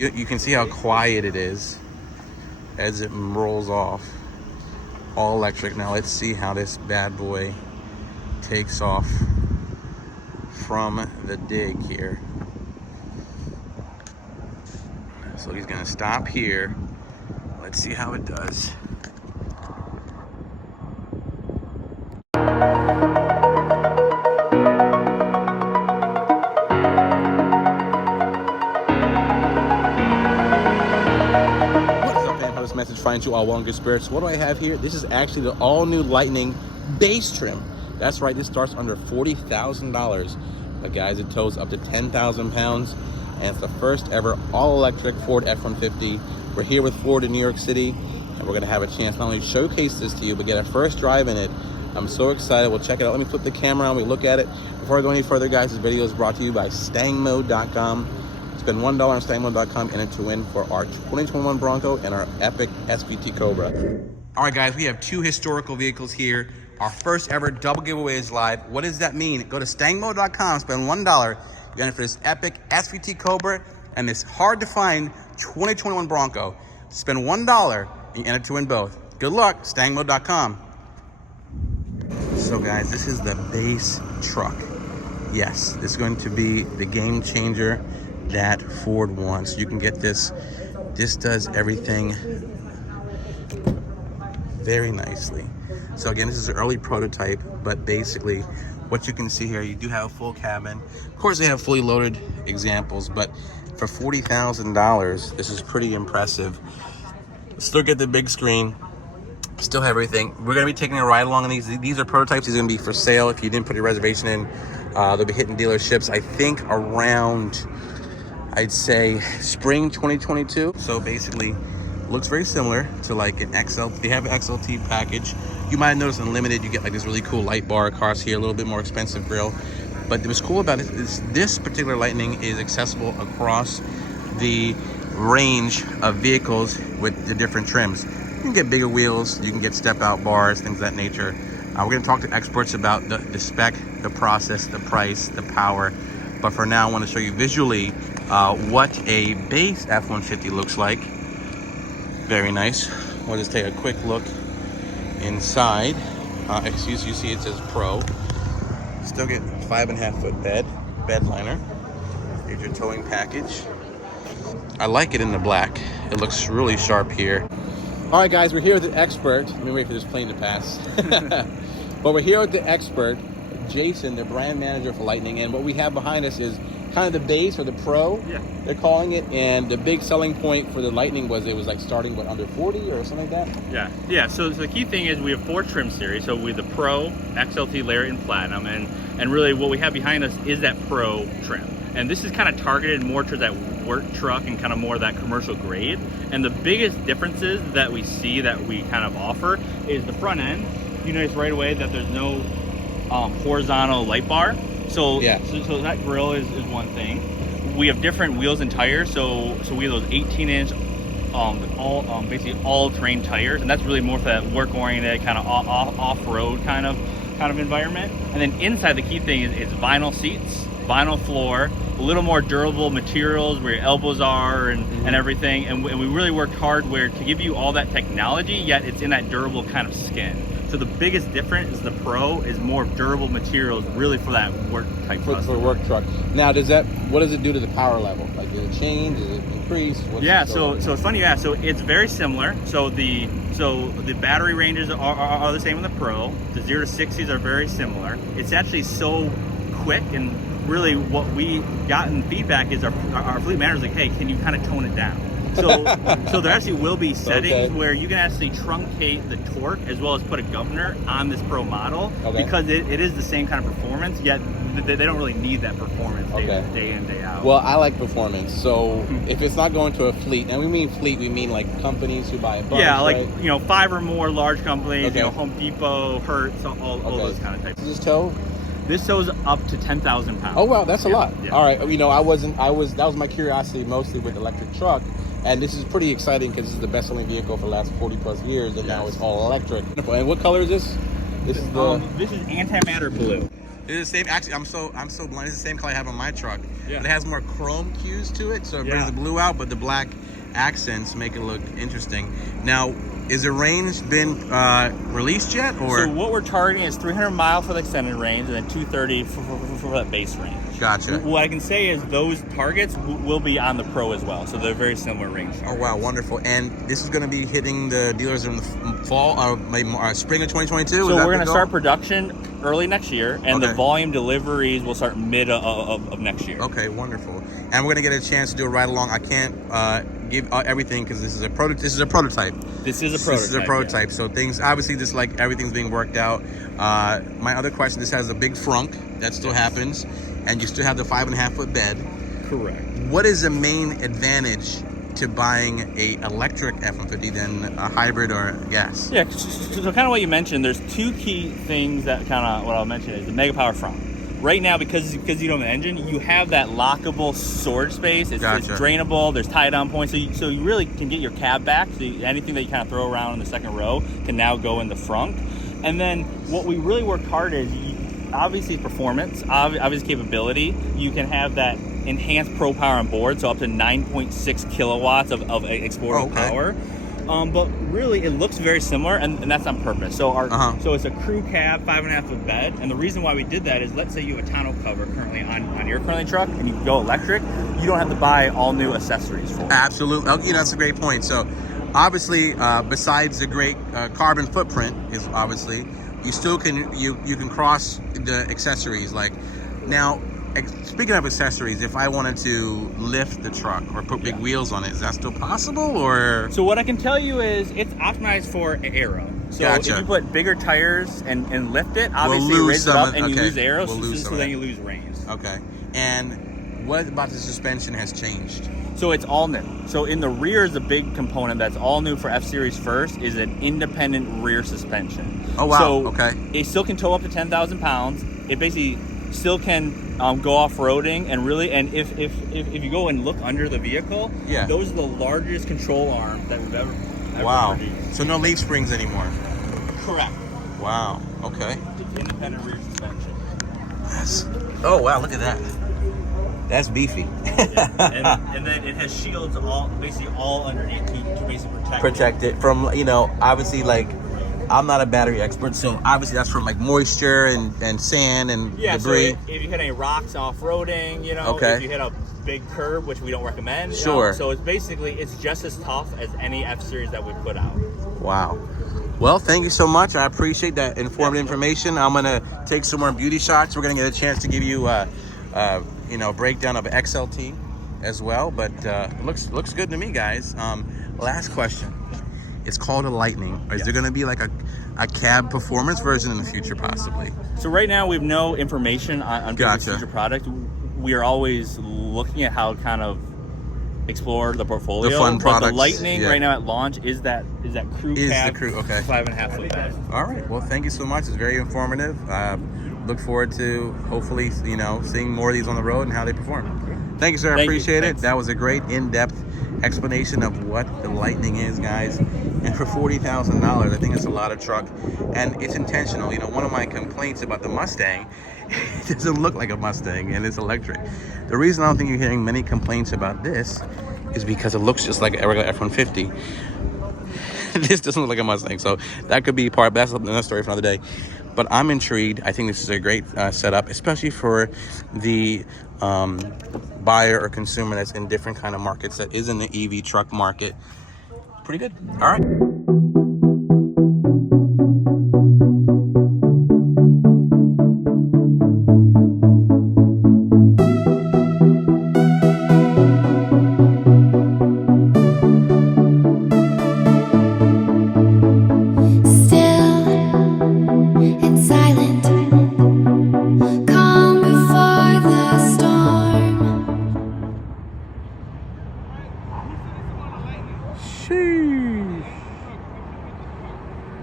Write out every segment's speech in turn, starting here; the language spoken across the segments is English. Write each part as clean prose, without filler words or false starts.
You can see how quiet it is as it rolls off. All electric. Now let's see how this bad boy takes off from the dig here. So he's gonna stop here. Let's see how it does. Message finds you all well in good spirits. What do I have here? This is actually the all-new Lightning base trim. That's right, this starts under $40,000. But guys, it tows up to 10,000 pounds, and it's the first ever all-electric Ford F-150. We're here with Ford in New York City, and we're gonna have a chance not only showcase this to you, but get a first drive in it. I'm so excited. We'll check it out. Let me flip the camera on, we look at it. Before I go any further, guys, this video is brought to you by Stangmode.com. Spend $1 on Stangmode.com and enter to win for our 2021 Bronco and our epic SVT Cobra. All right, guys, we have two historical vehicles here. Our first ever double giveaway is live. What does that mean? Go to Stangmode.com, spend $1. You're enter for this epic SVT Cobra and this hard to find 2021 Bronco. Spend $1 and enter to win both. Good luck, Stangmode.com. So guys, this is the base truck. Yes, this is going to be the game changer that Ford wants. You can get this. This does everything very nicely. So again, this is an early prototype, but basically what you can see here, you do have a full cabin. Of course, they have fully loaded examples, but for $40,000, this is pretty impressive. Still get the big screen, still have everything. We're gonna be taking a ride along in these. These are prototypes. These are gonna be for sale. If you didn't put your reservation in, they'll be hitting dealerships, I think around, I'd say spring 2022. So basically looks very similar to like an XL. They have an XLT package. You might have noticed in Limited, you get like this really cool light bar across here, a little bit more expensive grille. But what's cool about it is this particular Lightning is accessible across the range of vehicles with the different trims. You can get bigger wheels, you can get step out bars, things of that nature. We're gonna talk to experts about the spec, the process, the price, the power. But for now, I want to show you visually what a base F-150 looks like. Very nice. We'll just take a quick look inside. You see it says Pro. Still get 5.5 foot bed liner. Here's your towing package. I like it in the black. It looks really sharp here. All right, guys, we're here with the expert. Let me wait for this plane to pass. But we're here with the expert, Jason, the brand manager for Lightning, and what we have behind us is kind of the base or the Pro, they're calling it, and the big selling point for the Lightning was it was like starting what, under 40 or something like that? Yeah. So the key thing is we have 4 trim series. So we have the Pro, XLT, Lariat, and Platinum, and really what we have behind us is that Pro trim. And this is kind of targeted more towards that work truck and kind of more that commercial grade. And the biggest differences that we see that we kind of offer is the front end. You notice right away that there's no horizontal light bar. So that grille is one thing. We have different wheels and tires. So we have those 18-inch basically all-terrain tires, and that's really more for that work-oriented kind of off-road kind of environment. And then inside, the key thing is vinyl seats, vinyl floor, a little more durable materials where your elbows are and everything. And we really worked hard to give you all that technology, yet it's in that durable kind of skin. So the biggest difference is the Pro is more durable materials, really for that work type for a work truck. Now, what does it do to the power level? Like, does it change? Does it increase? So it's funny you ask. So it's very similar. So the battery ranges are the same in the Pro. The 0 to 60s are very similar. It's actually so quick, and really what we got in feedback is our fleet manager's like, hey, can you kind of tone it down? So there actually will be settings where you can actually truncate the torque as well as put a governor on this Pro model, because it is the same kind of performance, yet they don't really need that performance day in, day out. Well, I like performance. So if it's not going to a fleet, and we mean like companies who buy a bunch, yeah, like right? 5 or more large companies, Home Depot, Hertz, all those kind of types. Does this tow? This tows up to 10,000 pounds. Oh wow, that's a lot. Yeah. All right, that was my curiosity mostly with electric truck. And this is pretty exciting because this is the best-selling vehicle for the last 40+ years, and now it's all electric. And what color is this? This is antimatter blue. It's the same. Actually, I'm so blind. It's the same color I have on my truck. Yeah. But it has more chrome cues to it, so it brings the blue out, but the black accents make it look interesting. Now, is the range been released yet, or? So what we're targeting is 300 miles for the extended range, and then 230 for that base range. Gotcha. What I can say is those targets will be on the Pro as well, so they're very similar range targets. Oh wow, wonderful! And this is going to be hitting the dealers in the fall, spring of 2022. So we're going to start production early next year, and the volume deliveries will start mid of next year. Okay, wonderful. And we're going to get a chance to do a ride along. I can't give everything because this is a prototype. This is a prototype. This is a prototype. Yeah. So things obviously just like everything's being worked out. My other question: this has a big frunk that still happens, and you still have the 5.5 foot bed. Correct. What is the main advantage to buying a electric F-150 than a hybrid or gas? Yeah. So kind of what you mentioned. There's two key things that kind of what I'll mention is the mega power front. Right now, because you don't have an engine, you have that lockable storage space. It's drainable. There's tie-down points, so you really can get your cab back. So anything that you kind of throw around in the second row can now go in the front. And then what we really worked hard is obviously performance, obviously capability. You can have that enhanced Pro Power on board, so up to 9.6 kilowatts of exportable power. But really, it looks very similar, and that's on purpose. So so it's a crew cab, 5.5 foot bed, and the reason why we did that is, let's say you have a tonneau cover currently on your currently truck, and you go electric, you don't have to buy all new accessories for it. Absolutely, that's a great point. So, obviously, besides the great carbon footprint, is obviously you still can you can cross the accessories. Like now, speaking of accessories, if I wanted to lift the truck or put big wheels on it, is that still possible? Or so what I can tell you is it's optimized for aero. So if you put bigger tires and lift it, obviously you raise it up and you lose aero, so then you lose range. Okay. And what about the suspension has changed? So it's all new. So in the rear is the big component that's all new for F-Series first is an independent rear suspension. Oh wow. So it still can tow up to 10,000 pounds. It basically still can go off-roading, and really, and if you go and look under the vehicle, those are the largest control arms that we've ever produced. So no leaf springs anymore. Correct. Wow. Okay. Independent rear suspension. Oh wow, look at that. That's beefy. And then it has shields basically all underneath to basically protect it from, obviously, like, I'm not a battery expert, so obviously that's from like moisture and sand and debris. So if you hit any rocks off-roading, if you hit a big curb, which we don't recommend. Sure. So it's just as tough as any F-Series that we put out. Wow. Well, thank you so much. I appreciate that informative information. I'm gonna take some more beauty shots. We're gonna get a chance to give you a breakdown of XLT as well, but it looks good to me, guys. Last question. It's called a Lightning. Is there going to be like a cab performance version in the future, possibly? So right now we have no information on the future product. We are always looking at how to kind of explore the portfolio. The fun products. But the Lightning right now at launch is that crew cab. The crew, okay. 5.5 foot bed. All right. Well, thank you so much. It's very informative. Look forward to hopefully seeing more of these on the road and how they perform. Thank you, sir. I appreciate it. That was a great in-depth explanation of what the Lightning is, guys. And for $40,000, I think it's a lot of truck, and it's intentional. One of my complaints about the Mustang, it doesn't look like a Mustang, and it's electric. The reason I don't think you're hearing many complaints about this is because it looks just like a regular F-150. This doesn't look like a Mustang, so that could be part. But that's another story for another day. But I'm intrigued. I think this is a great setup, especially for the buyer or consumer that's in different kind of markets, that is in the EV truck market. Pretty good. All right.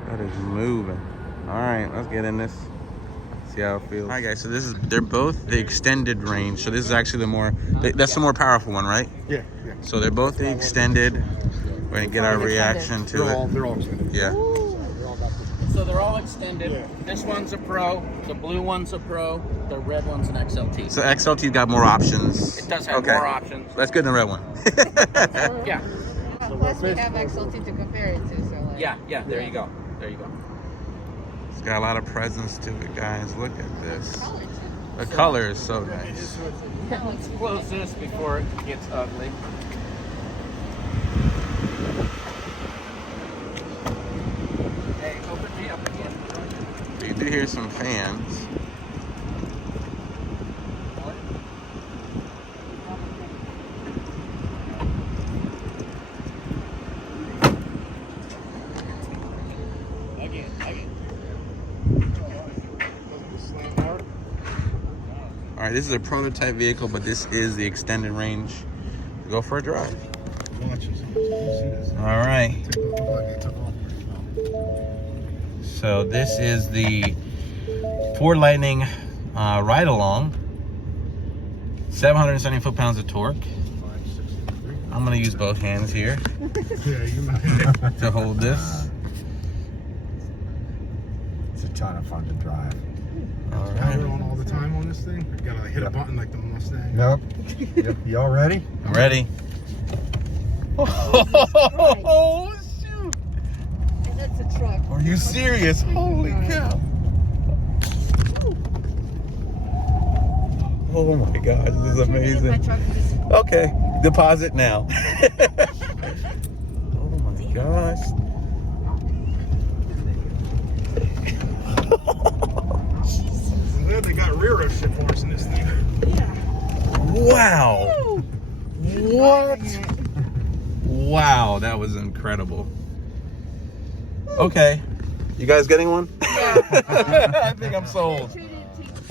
That is moving. All right, let's get in this. See how it feels. All right, guys. So they're both the extended range. So this is actually that's the more powerful one, right? Yeah. So they're both the extended. We're gonna get our reaction to it. They're all extended. Yeah. So they're all extended. Yeah. This one's a Pro. The blue one's a Pro. The red one's an XLT. So XLT got more options. It does have more options. That's good in the red one. Yeah. Plus, we have XLT to compare it to. So like, Yeah. There you go. There you go. It's got a lot of presence to it, guys. Look at this. colors. The color is so nice. Let's close this before it gets ugly. Hey, open me up again. You do hear some fans. All right, this is a prototype vehicle, but this is the extended range. Go for a drive. All right. So this is the Ford Lightning ride-along. 770 foot-pounds of torque. I'm gonna use both hands here to hold this. It's a ton of fun to drive. All Power right. on all the time on this thing. You gotta hit a button like the Mustang. Nope. Y'all ready? I'm ready. Oh, shoot. And that's a truck. Are you serious? Holy cow. Oh my gosh, this is amazing. My truck is Okay, deposit now. Oh my gosh. I'm glad they got rear row shit for us in this thing. Wow. What? Wow, that was incredible. Okay. You guys getting one? Yeah. I think I'm sold.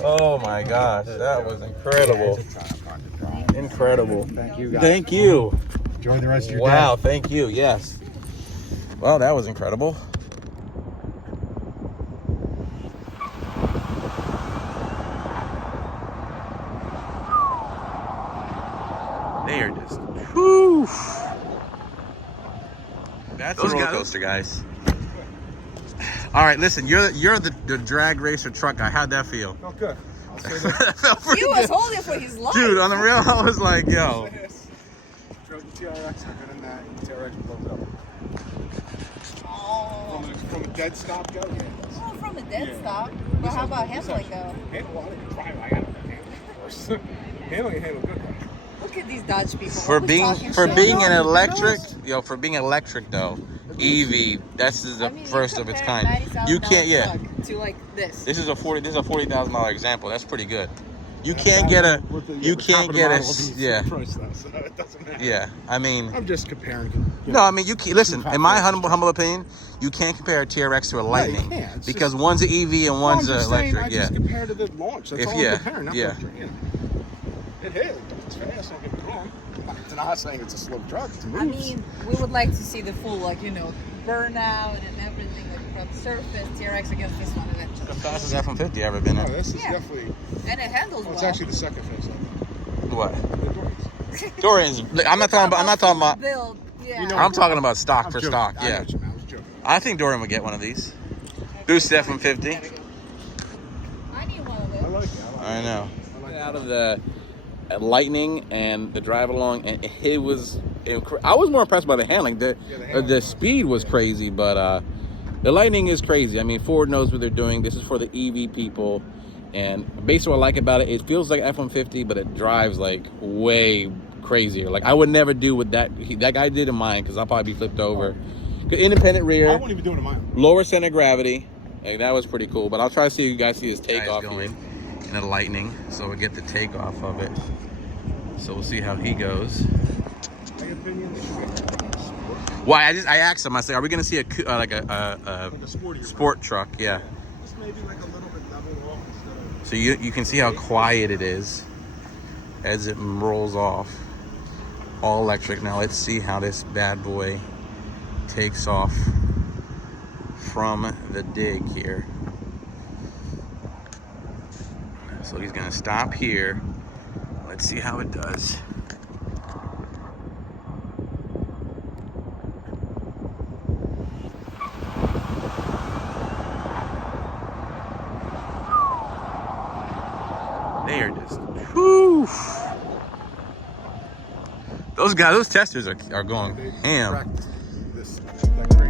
Oh my gosh, that was incredible. It's a ton of fun to drive. Incredible. Thank you guys. Thank you. Enjoy the rest of your Wow, day. thank you. Yes. Well, that was incredible. They are just, whew. That's a roller coaster, guys. All right, listen, you're the drag racer truck guy. How'd that feel? Oh, good. I'll say that. That felt pretty He was good. holding for his life. Dude, on the real, I was like, yo. Drove the TRX, I've been in that, and the TRX blows up. Oh. From a dead stop go, yeah. Oh, from a dead Yeah. stop. But how about handling though? Handle, I didn't drive, I got to handle first. Handling good. Look at these Dodge people. For always being talking for shit. being an No, electric, no. for being electric though, EV, this is the I mean, you first of its compare kind. You $90,000 can't, yeah. truck to like this. This is a $40,000 example. That's pretty good. You can't get a, yeah, Price though, so it doesn't matter. yeah. I mean, I'm just comparing. no, I mean you can listen. In my humble opinion, you can't compare a TRX to a Lightning can't. It's because just- one's an EV and one's I'm just saying, electric. I just compare to the launch. That's If- all yeah, I'm comparing. Not yeah. It is. It's fast. Don't get me wrong. I'm not saying it's a slow truck. It's moves. I mean, we would like to see the full, like, burnout and everything, like from surface, TRX against this one The eventually. fastest F-150 ever been no, in. this is Yeah. definitely. And it handles Well, well. it's actually the second fast. What? The Dorians. Dorian's. I'm not talking about. build. Yeah. You know- I'm talking about stock I'm for joking. stock. I know Yeah. what you meant. I was joking. I think Dorian would get one of these. Boost F-150. I need one of I those. like it. I know. I like Out of the Lightning and the drive along, and it was. I was more impressed by the handling. The speed was crazy, but the Lightning is crazy. I mean, Ford knows what they're doing. This is for the EV people, and basically what I like about it, it feels like F-150, but it drives like way crazier. Like I would never do what that guy did in mine, because I'll probably be flipped over. Independent I rear, won't even do it on my own. lower center of gravity. Like, that was pretty cool. But I'll try to see if you guys see his takeoff going in a Lightning, so we'll get the takeoff of it. So we'll see how he goes. My opinion, they should make it a sport. Why? I asked him. I said, "Are we going to see Like a sporty sport truck?" Yeah. Just maybe like a little bit level off instead of. So you can see how quiet it is as it rolls off. All electric. Now let's see how this bad boy takes off from the dig here. So he's gonna stop here. Let's see how it does. Those guys, those testers are going ham. Practice this decoration.